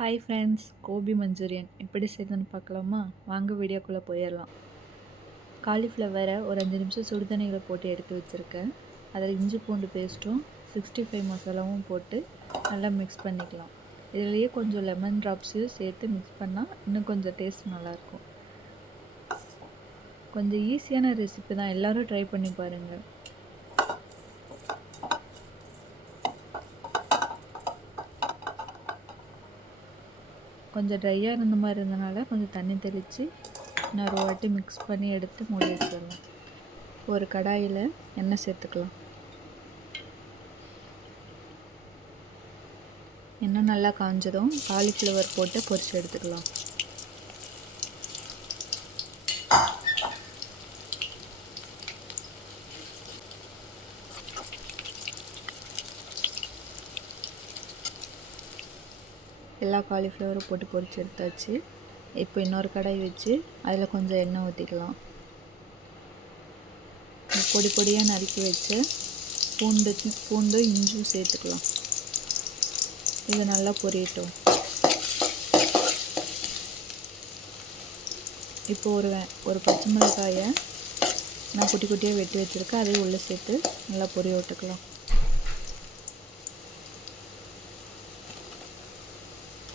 Hi friends, Gopi Manchurian எப்படி செய்யுதுன்னு பார்க்கலாமா? வாங்க வீடியோக்குள்ளே போயிடலாம். காலிஃப்ளவரை ஒரு 5 நிமிஷம் சுடுதண்ணியில் போட்டு எடுத்து வச்சுருக்கேன். அதில் இஞ்சி பூண்டு பேஸ்ட்டும் 65 மசாலாவும் போட்டு நல்லா மிக்ஸ் பண்ணிக்கலாம். இதுலேயே கொஞ்சம் லெமன் ட்ராப்ஸையும் சேர்த்து மிக்ஸ் பண்ணால் இன்னும் கொஞ்சம் டேஸ்ட் நல்லாயிருக்கும். கொஞ்சம் ஈஸியான ரெசிபி தான், எல்லோரும் ட்ரை பண்ணி பாருங்கள். கொஞ்சம் ட்ரையாக இருந்த மாதிரி இருந்தனால கொஞ்சம் தண்ணி தெளித்து இன்னொரு வாட்டி மிக்ஸ் பண்ணி எடுத்து மூடி வச்சிடலாம். ஒரு கடாயில் எண்ணெய் சேர்த்துக்கலாம். எண்ணெய் நல்லா காஞ்சதும் காலிஃப்ளவர் போட்டு பொரிச்சு எடுத்துக்கலாம். எல்லா காலிஃப்ளவரும் போட்டு பொரிச்சு எடுத்தாச்சு. இப்போ இன்னொரு கடாய் வச்சு அதில் கொஞ்சம் எண்ணெய் ஊற்றிக்கலாம். பொடி பொடியாக நறுக்கி வச்சு பூண்டு இஞ்சும் சேர்த்துக்கலாம். இது நல்லா பொரியட்டும். இப்போ ஒரு பச்சை மிளகாயை நான் குட்டி குட்டியாக வெட்டி வச்சுருக்கேன், அதையும் உள்ளே சேர்த்து நல்லா பொரிய விட்டுக்கலாம்.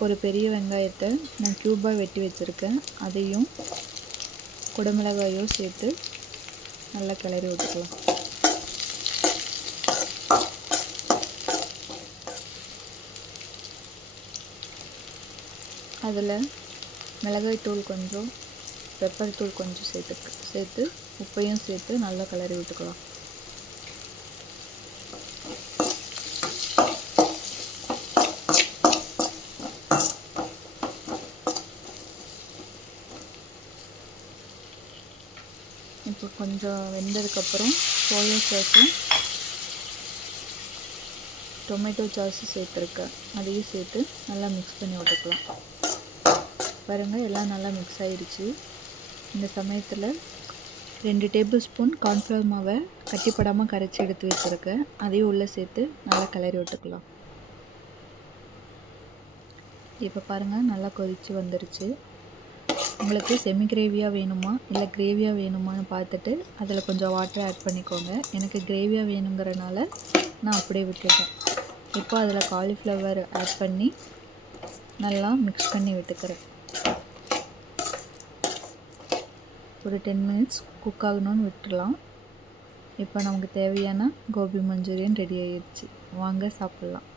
ஒரு பெரிய வெங்காயத்தை நான் க்யூபாக வெட்டி வச்சுருக்கேன், அதையும் குடமிளகாயும் சேர்த்து நல்லா கிளறி விட்டுக்கலாம். அதில் மிளகாய் தூள் கொஞ்சம், பெப்பர் தூள் கொஞ்சம் சேர்த்து உப்பையும் சேர்த்து நல்லா கிளறி விட்டுக்கலாம். இப்போ கொஞ்சம் வெந்ததுக்கப்புறம் சோயா சாஸும் டொமேட்டோ சாஸும் சேர்த்துருக்கேன், அதையும் சேர்த்து நல்லா மிக்ஸ் பண்ணி விட்டுக்கலாம். பாருங்கள், எல்லாம் நல்லா மிக்ஸ் ஆகிடுச்சு. இந்த சமயத்தில் 2 டேபிள் ஸ்பூன் கார்ன்ஃப்ளவர் மாவை கட்டிப்படாமல் கரைச்சி எடுத்து வச்சுருக்கேன், அதையும் உள்ளே சேர்த்து நல்லா கிளறி விட்டுக்கலாம். இப்போ பாருங்கள், நல்லா கொதித்து வந்துருச்சு. உங்களுக்கு செமி கிரேவியாக வேணுமா இல்லை கிரேவியாக வேணுமான்னு பார்த்துட்டு அதில் கொஞ்சம் வாட்டர் ஆட் பண்ணிக்கோங்க. எனக்கு கிரேவியாக வேணுங்கிறனால நான் அப்படியே விட்டுட்டேன். இப்போ அதில் காலிஃப்ளவர் ஆட் பண்ணி நல்லா மிக்ஸ் பண்ணி விட்டுக்கிறேன். ஒரு 10 மினிட்ஸ் குக் ஆகணும்னு விட்டுடலாம். இப்போ நமக்கு தேவையான கோபி மஞ்சூரியன் ரெடி ஆகிடுச்சு. வாங்க சாப்பிட்லாம்.